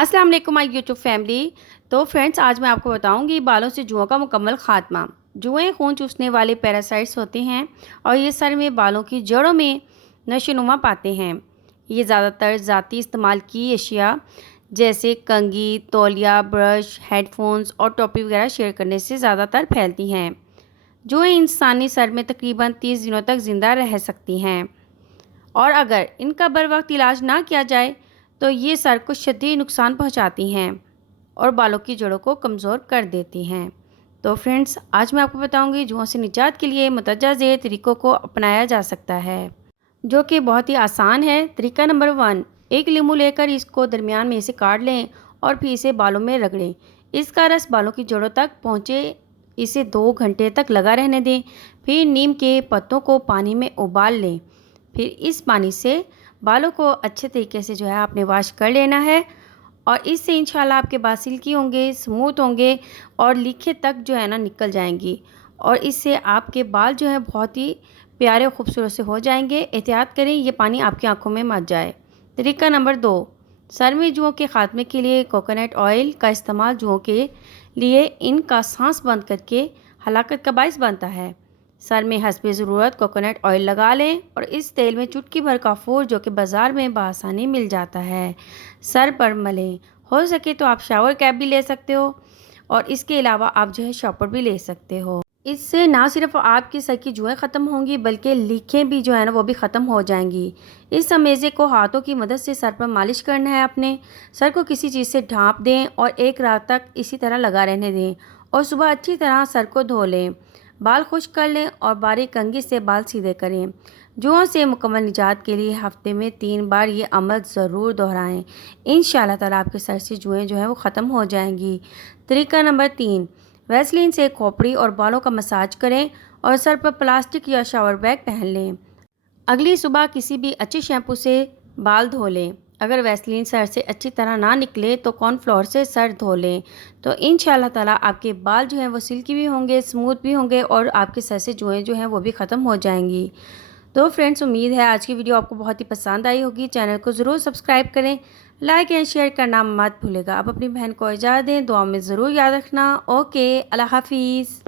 अस्सलाम वालेकुम my YouTube family. तो फ्रेंड्स, आज मैं आपको बताऊंगी बालों से जुओं का मुकम्मल खात्मा। जुएं खून चूसने वाले पैरासाइट्स होते हैं और ये सर में बालों की जड़ों में नशोनुमा पाते हैं। ये ज़्यादातर ज़ाती इस्तेमाल की अशिया जैसे कंघी, तौलिया, ब्रश, हेडफोन्स और टोपी वगैरह शेयर करने से ज़्यादातर फैलती हैं। जुएं इंसानी सर में तकरीबन 30 दिनों तक ज़िंदा रह सकती हैं और अगर इनका बर वक्त इलाज ना किया जाए तो ये सर को शदीद नुकसान पहुंचाती हैं और बालों की जड़ों को कमज़ोर कर देती हैं। तो फ्रेंड्स, आज मैं आपको बताऊंगी जुओं से निजात के लिए मुतज्जा ज़ेर तरीक़ों को अपनाया जा सकता है, जो कि बहुत ही आसान है। तरीका नंबर 1, एक लींबू लेकर इसको दरमियान में से काट लें और फिर इसे बालों में रगड़ें। इसका रस बालों की जड़ों तक पहुँचे, इसे 2 घंटे तक लगा रहने दें। फिर नीम के पत्तों को पानी में उबाल लें। फिर इस पानी से बालों को अच्छे तरीके से आपने वॉश कर लेना है और इससे इंशाल्लाह आपके बाल सिल्की होंगे, स्मूथ होंगे और लीखे तक निकल जाएंगी और इससे आपके बाल बहुत ही प्यारे और खूबसूरत से हो जाएंगे। एहतियात करें ये पानी आपकी आंखों में मत जाए। तरीका नंबर 2, सर में जुओं के खात्मे के लिए कोकोनट ऑयल का इस्तेमाल जुओं के लिए इनका सांस बंद करके हलाकत का बाइस बनता है। सर में हस्बे ज़रूरत कोकोनट ऑयल लगा लें और इस तेल में चुटकी भर काफूर, जो कि बाज़ार में बआसानी मिल जाता है, सर पर मलें। हो सके तो आप शावर कैप भी ले सकते हो और इसके अलावा आप शॉपर भी ले सकते हो। इससे ना सिर्फ आपकी सर की जुएँ ख़त्म होंगी बल्कि लीखें भी वो भी ख़त्म हो जाएंगी। इस अमेज़े को हाथों की मदद से सर पर मालिश करना है। अपने सर को किसी चीज़ से ढाँप दें और 1 रात तक इसी तरह लगा रहने दें और सुबह अच्छी तरह सर को धो लें। बाल खुश्क कर लें और बारीक कंघी से बाल सीधे करें। जुओं से मुकम्मल निजात के लिए हफ्ते में 3 बार ये अमल ज़रूर दोहराएं। इंशाअल्लाह ताला आपके सर से जुएँ वो ख़त्म हो जाएंगी। तरीका नंबर 3, वैसलीन से खोपड़ी और बालों का मसाज करें और सर पर प्लास्टिक या शावर बैग पहन लें। अगली सुबह किसी भी अच्छे शैम्पू से बाल धो लें। अगर वैसलीन सर से अच्छी तरह ना निकले तो कॉर्नफ्लोर से सर धो लें। तो इंशाअल्लाह ताला आपके बाल वो सिल्की भी होंगे, स्मूथ भी होंगे और आपके सर से जुएँ वो भी ख़त्म हो जाएंगी। तो फ्रेंड्स, उम्मीद है आज की वीडियो आपको बहुत ही पसंद आई होगी। चैनल को ज़रूर सब्सक्राइब करें, लाइक एंड शेयर करना मत भूलेगा। आप अपनी बहन को इजाज़त दें, दुआ में ज़रूर याद रखना। ओके, अल्लाह हाफिज़।